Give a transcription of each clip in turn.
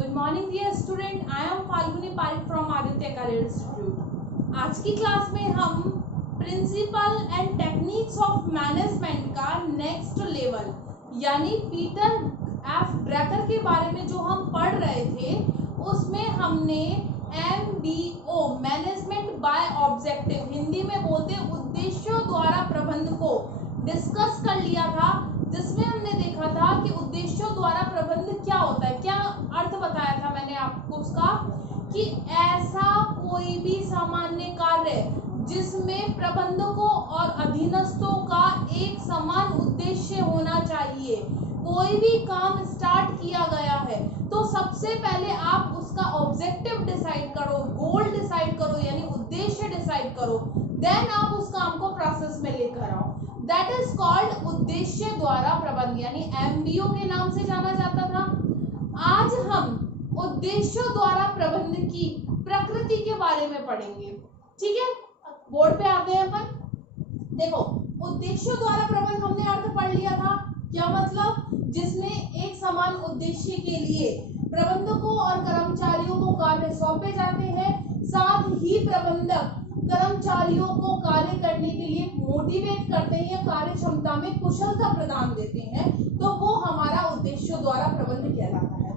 Good morning dear student. I am Falguni Parik from Aditya Career Institute. आज की class में हम principle and techniques of management का next level यानी Peter F Drucker के बारे में जो हम पढ़ रहे थे उसमें हमने MBO management by objective Hindi में बोलते उद्देश्यों द्वारा प्रबंध को डिस्कस कर लिया था, जिसमें हमने देखा था कि उद्देश्यों द्वारा प्रबंध क्या होता है। क्या अर्थ बताया था मैंने आपको उसका कि ऐसा कोई भी सामान्य कार्य जिसमें प्रबंधकों और अधीनस्थों का एक समान उद्देश्य होना चाहिए। कोई भी काम स्टार्ट किया गया है तो सबसे पहले आप उसका ऑब्जेक्टिव डिसाइड करो, गोल डिसाइड करो यानी उद्देश्य डिसाइड करो, देन आप उस काम को प्रोसेस में लेकर आओ। दैट इज कॉल्ड उद्देश्य द्वारा प्रबंध यानी MBO के नाम से जाना जाता था। आज हम उद्देश्यों द्वारा प्रबंध की प्रकृति के बारे में पढ़ेंगे। ठीक है, बोर्ड पे आते हैं अपन। देखो, उद्देश्यों द्वारा प्रबंध हमने अर्थ पढ़ लिया था। क्या मतलब? जिसमें एक समान उद्देश्य के लिए प्रबंधकों और कर्मचारियों को कार्य सौंपे जाते हैं, साथ ही प्रबंधक कर्मचारियों को कार्य करने के लिए मोटिवेट करते हैं या कार्य क्षमता में कुशलता प्रदान देते हैं, तो वो हमारा उद्देश्यों द्वारा प्रबंध कहलाता है।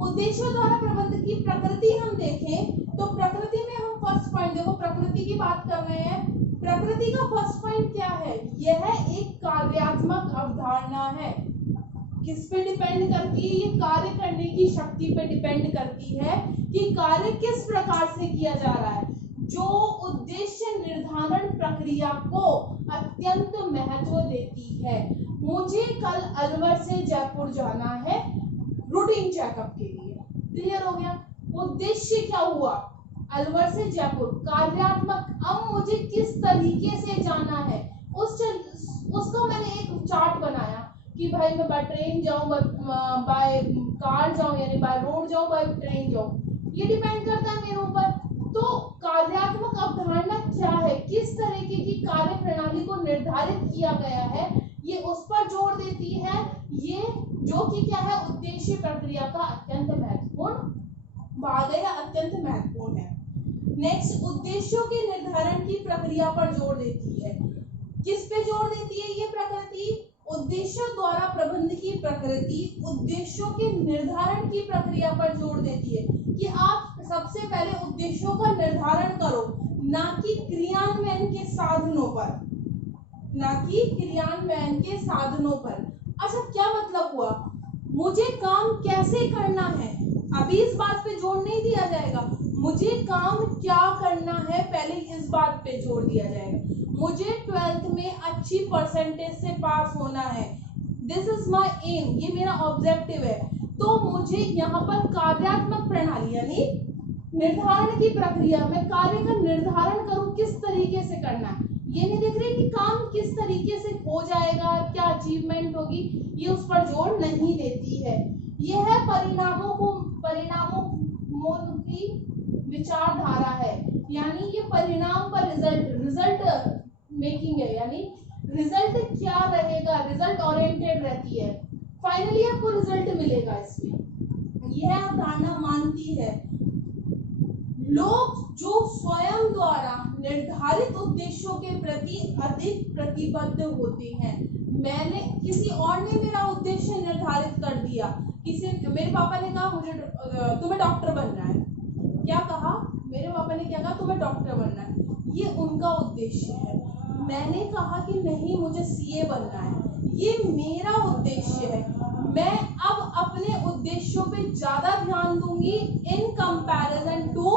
उद्देश्यों द्वारा प्रबंध की प्रकृति हम देखें तो प्रकृति में हम फर्स्ट पॉइंट देखो, प्रकृति की बात कर रहे हैं। प्रकृति का फर्स्ट पॉइंट क्या है? यह एक कार्यात्मक अवधारणा है। किस पे डिपेंड करती है? ये कार्य करने की शक्ति पे डिपेंड करती है कि कार्य किस प्रकार से किया जा रहा है। जो उद्देश्य निर्धारण प्रक्रिया को अत्यंत महत्व देती है। मुझे कल अलवर से जयपुर जाना है रूटीन चेकअप के लिए। क्लियर हो गया? उद्देश्य क्या हुआ? अलवर से जयपुर कार्यात्मक। अब मुझे किस तरीके से जाना है उसका मैंने एक चार्ट बनाया कि भाई मैं बाय ट्रेन जाऊं, बाय कार जाऊं यानी बाय रोड जाऊं, बाय ट्रेन जाऊं। ये डिपेंड करता है मेरे ऊपर। तो कार्यात्मक अवधारणा क्या है, किस तरीके की कार्य प्रणाली को निर्धारित किया गया है, ये उस पर जोर देती है। ये जो कि क्या है, उद्देश्य प्रक्रिया का अत्यंत महत्वपूर्ण भाग है या अत्यंत महत्वपूर्ण है। नेक्स्ट, उद्देश्यों के निर्धारण की प्रक्रिया पर जोर देती है। किस पे जोर देती है ये प्रकृति? उद्देश्यों द्वारा प्रबंध की प्रकृति उद्देश्यों के निर्धारण की प्रक्रिया पर जोर देती है कि आप सबसे पहले उद्देश्यों का निर्धारण करो, ना कि क्रियान्वयन के साधनों पर, ना कि क्रियान्वयन के साधनों पर। अच्छा, क्या मतलब हुआ? मुझे काम कैसे करना है, अभी इस बात पे जोर नहीं दिया जाएगा। मुझे काम क्या करना है, पहले इस बात पे जोर दिया जाएगा। मुझे 12th में अच्छी परसेंटेज से पास होना है, दिस इज माई एम, ये मेरा ऑब्जेक्टिव है। तो मुझे यहाँ पर कार्यात्मक प्रणाली यानी निर्धारण की प्रक्रिया में कार्य का निर्धारण करूं किस तरीके से करना है। ये नहीं देख रहे कि काम किस तरीके से हो जाएगा, क्या अचीवमेंट होगी, ये उस पर जोर नहीं देती है। यह है परिणामों की विचारधारा है, यानी ये परिणाम पर रिजल्ट मेकिंग है, यानी रिजल्ट क्या रहेगा, रिजल्ट ओरिएंटेड रहती है। फाइनली आपको रिजल्ट मिलेगा इसमें। यह अवधारणा मानती है लोग जो स्वयं द्वारा निर्धारित उद्देश्यों के प्रति अधिक प्रतिबद्ध होते हैं। मैंने किसी और ने मेरा उद्देश्य निर्धारित कर दिया, मेरे पापा ने कहा मुझे तुम्हें डॉक्टर बनना है। क्या कहा? मेरे पापा ने क्या कहा? तुम्हें डॉक्टर बनना है, ये उनका उद्देश्य है। मैंने कहा कि नहीं मुझे CA बनना है, ये मेरा उद्देश्य है। मैं अब अपने उद्देश्यों पे ज्यादा ध्यान दूंगी इन कंपैरिजन टू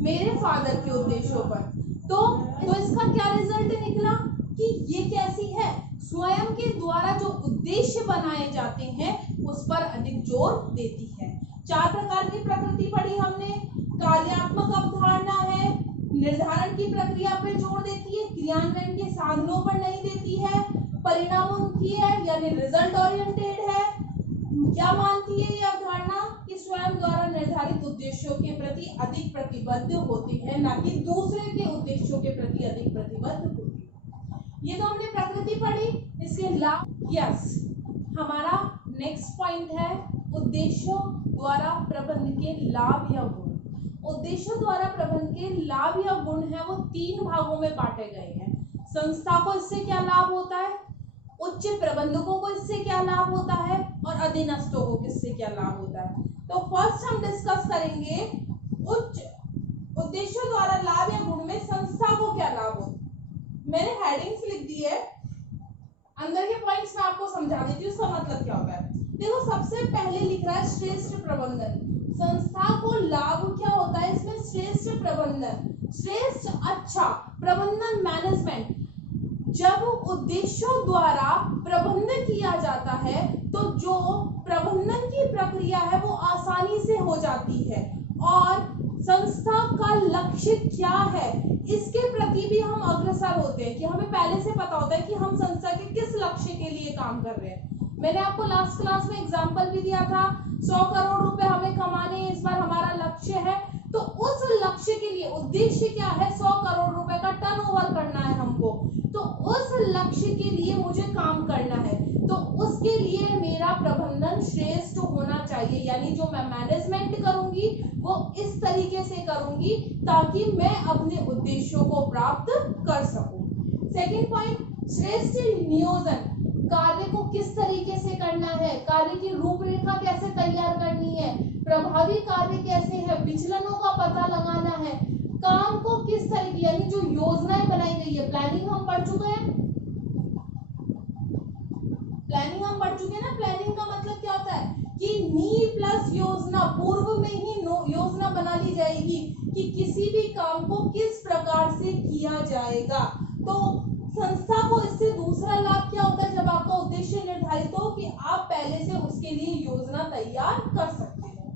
मेरे फादर के उद्देश्यों पर। तो इसका क्या रिजल्ट निकला कि ये कैसी है, स्वयं के द्वारा जो उद्देश्य बनाए जाते हैं उस पर अधिक जोर देती है। 4 प्रकार की प्रकृति पढ़ी हमने। कार्यात्मक अवधारणा है, निर्धारण की प्रक्रिया पर जोर देती है, क्रियान्वयन के साधनों पर नहीं देती है, परिणामोन्मुखी है यानी रिजल्ट ओरिएंटेड है। क्या मानती है ये अवधारणा कि स्वयं द्वारा निर्धारित उद्देश्यों के प्रति अधिक प्रतिबद्ध होती है, ना कि दूसरे के उद्देश्यों के प्रति अधिक प्रतिबद्ध होती है। ये तो हमने प्रकृति पढ़ी। इसके लाभ, यस, हमारा नेक्स्ट पॉइंट है उद्देश्यों द्वारा प्रबंध के लाभ या गुण। उद्देश्यों द्वारा प्रबंध के लाभ या गुण है वो 3 भागों में बांटे गए हैं। संस्था को इससे क्या लाभ होता है, उच्च प्रबंधकों को इससे क्या लाभ होता है, और अधीनस्थों को किससे क्या लाभ होता है। तो फर्स्ट हम डिस्कस करेंगे उच्च उद्देश्यों द्वारा लाभ या गुण में संस्था को क्या लाभ होता है। मैंने हेडिंग्स लिख दी है, अंदर के पॉइंट्स मैं आपको समझा देती हूँ उसका मतलब क्या होता है। देखो सबसे पहले लिख रहा है श्रेष्ठ प्रबंधन। संस्था को लाभ क्या होता है इसमें, श्रेष्ठ प्रबंधन, श्रेष्ठ अच्छा प्रबंधन मैनेजमेंट। जब उद्देश्यों द्वारा प्रबंधन किया जाता है तो जो प्रबंधन की प्रक्रिया है वो आसानी से हो जाती है, और संस्था का लक्ष्य क्या है इसके प्रति भी हम अग्रसर होते हैं कि हमें पहले से पता होता है कि हम संस्था के किस लक्ष्य के लिए काम कर रहे हैं। मैंने आपको लास्ट क्लास में एग्जांपल भी दिया था, 100 करोड़ रुपए हमें कमाने इस बार हमारा लक्ष्य है, तो उस लक्ष्य के लिए उद्देश्य क्या है, 100 करोड़ रुपए का टर्नओवर करना है हमको, तो उस लक्ष्य के लिए मुझे काम करना है, तो उसके लिए मेरा प्रबंधन श्रेष्ठ होना चाहिए। यानी जो मैं मैनेजमेंट करूंगी वो इस तरीके से करूंगी ताकि मैं अपने उद्देश्यों को प्राप्त कर सकूं। सेकंड पॉइंट, श्रेष्ठ नियोजन, कार्य को किस तरीके से करना है, कार्य की रूपरेखा कैसे तैयार करनी है, प्रभावी कार्य कैसे है, विचलनों का पता लगाना है, काम को किस तरीके, यानी जो योजनाएं बनाई गई है, प्लानिंग हम पढ़ चुके हैं, ना। प्लानिंग का मतलब क्या होता है कि नींव प्लस योजना, पूर्व में ही योजना बना ली जाएगी कि किसी भी काम को किस प्रकार से किया जाएगा। तो संस्था को इससे दूसरा लाभ क्या होता है, जब आपका उद्देश्य निर्धारित हो कि आप पहले से उसके लिए योजना तैयार कर सकते हो।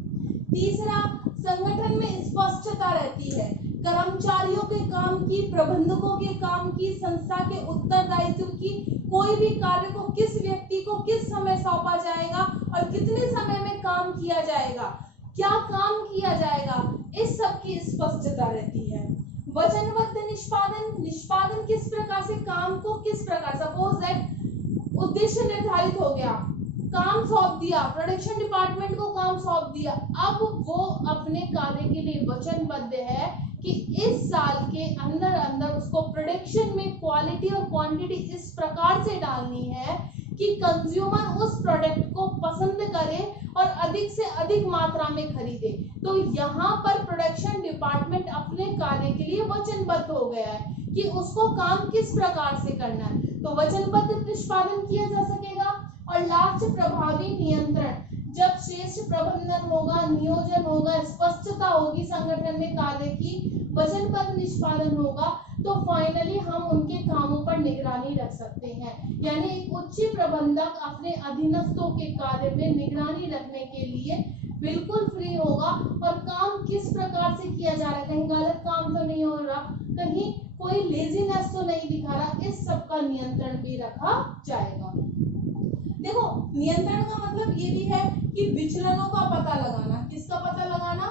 तीसरा, संगठन में स्पष्टता रहती है, कर्मचारियों के काम की, प्रबंधकों के काम की, संस्था के उत्तरदायित्व की, कोई भी कार्य को किस व्यक्ति को किस समय सौंपा जाएगा और कितने समय में काम किया जाएगा, क्या काम किया जाएगा, इस सब की स्पष्टता रहती है। वचनबद्ध निष्पादन, निष्पादन किस प्रकार से, काम को किस प्रकार, सपोज दैट उद्देश्य निर्धारित हो गया, काम सौंप दिया, प्रोडक्शन डिपार्टमेंट को काम सौंप दिया, अब वो अपने कार्य के लिए वचनबद्ध है कि इस साल के अंदर अंदर उसको प्रोडक्शन में क्वालिटी और क्वांटिटी इस प्रकार से डालनी है कि कंज्यूमर उस प्रोडक्ट को पसंद करे और अधिक से अधिक मात्रा में खरीदे। तो यहाँ पर प्रोडक्शन डिपार्टमेंट अपने कार्य के लिए वचनबद्ध हो गया है कि उसको काम किस प्रकार से करना है, तो वचनबद्ध निष्पादन किया जा सकेगा। और लास्ट, प्रभावी नियंत्रण, जब श्रेष्ठ प्रबंधन होगा, नियोजन होगा, स्पष्टता होगी संगठन में कार्य की, वचनबद्ध निष्पादन होगा, तो फाइनली हम उनके कामों पर निगरानी रख सकते हैं। यानी एक उच्च प्रबंधक अपने अधीनस्थों के कार्य में निगरानी रखने के लिए बिल्कुल फ्री होगा, और काम किस प्रकार से किया जा रहा है, कहीं गलत काम तो नहीं हो रहा, कहीं कोई लेजीनेस तो नहीं दिखा रहा, इस सब का नियंत्रण भी रखा जाएगा। देखो, नियंत्रण का मतलब ये भी है कि विचलनों का पता लगाना, किसका पता लगाना,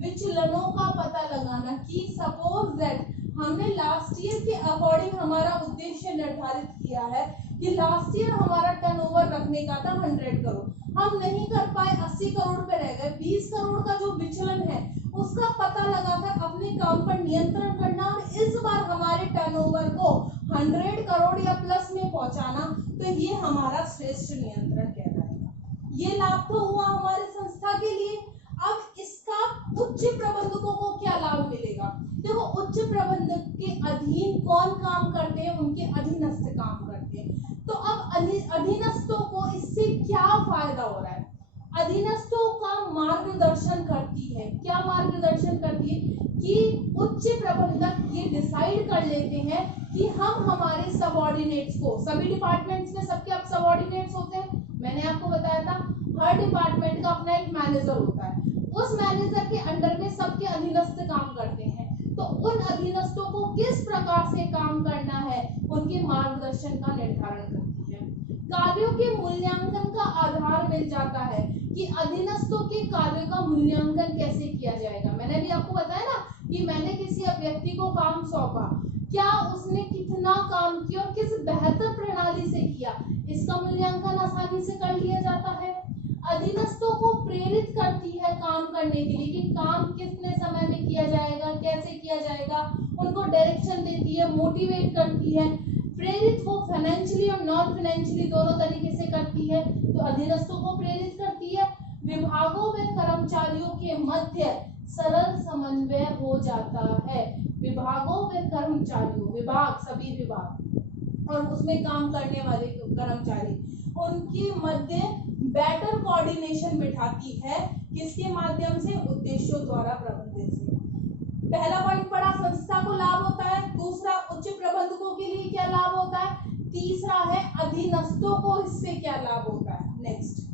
विचलनों का पता लगाना, कि सपोज दैट हमने लास्ट ईयर के अकॉर्डिंग हमारा उद्देश्य निर्धारित किया है कि लास्ट ईयर हमारा टर्नओवर रखने का था 100 करोड़, हम नहीं कर पाए, 80 करोड़ पे रह गए, 20 करोड़ का जो विचलन है उसका पता लगाकर अपने काम पर नियंत्रण करना और इस बार हमारे टर्नओवर को 100 करोड़ या प्लस में पहुंचाना, तो ये हमारा श्रेष्ठ नियंत्रण कहलाएगा। ये लाभ तो हुआ हमारे संस्था के लिए। अब इसका उच्च प्रबंधकों को क्या लाभ मिलेगा, देखो उच्च प्रबंधक के अधीन कौन काम करते हैं, उनके अधीनस्थ काम करते हैं। तो अब अधीनस्थों को इससे क्या फायदा हो रहा है, अधीनस्थों का मार्गदर्शन करती है, क्या मार्गदर्शन करती है कि उच्च प्रबंधक ये डिसाइड कर लेते हैं कि हम हमारे सबऑर्डिनेट्स को, सभी डिपार्टमेंट्स में सबके अब सबऑर्डिनेट्स होते हैं, मैंने आपको बताया था हर डिपार्टमेंट का अपना एक मैनेजर होता है, उस मैनेजर के अंडर में सबके अधीनस्थ काम करते हैं, तो उन अधीनस्थों को किस प्रकार से काम करना है उनके मार्गदर्शन का निर्धारण करती है। कार्यों के मूल्यांकन का आधार मिल जाता है कि अधीनस्थों के कार्यों का मूल्यांकन कैसे किया जाएगा। मैंने भी आपको बताया ना कि मैंने किसी व्यक्ति को काम सौंपा, क्या उसने कितना काम किया और किस बेहतर प्रणाली से किया, इसका मूल्यांकन आसानी से कर लिया जाता है। अधीनस्थों काम करने के लिए कि काम कितने समय में किया जाएगा, कैसे किया जाएगा, उनको डायरेक्शन देती है, मोटिवेट करती है। प्रेरित वो फाइनेंशियली और नॉन फाइनेंशियली दोनों तरीके से करती है। तो अधीनस्थों को प्रेरित करती है। विभागों में कर्मचारियों के मध्य सरल समन्वय हो जाता है। विभागों में कर्मचारियों, विभाग सभी विभाग और उसमें काम करने वाले कर्मचारी, उनके मध्य बेटर कोऑर्डिनेशन बिठाती है। किसके माध्यम से? उद्देश्यों द्वारा प्रबंधित से। पहला पॉइंट पढ़ा, संस्था को लाभ होता है। दूसरा, उच्च प्रबंधकों के लिए क्या लाभ होता है। तीसरा है अधीनस्थों को इससे क्या लाभ होता है। नेक्स्ट,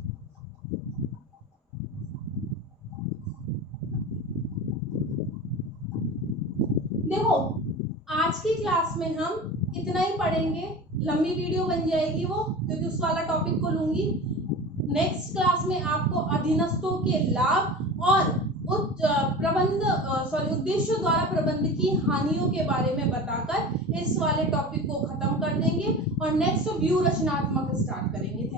देखो आज की क्लास में हम इतना ही पढ़ेंगे। लंबी वीडियो बन जाएगी वो, क्योंकि उस वाला टॉपिक को लूंगी। नेक्स्ट क्लास में आपको अधीनस्थों के लाभ और उद्देश्यों द्वारा प्रबंध की हानियों के बारे में बताकर इस वाले टॉपिक को खत्म कर देंगे और नेक्स्ट व्यू रचनात्मक स्टार्ट करेंगे।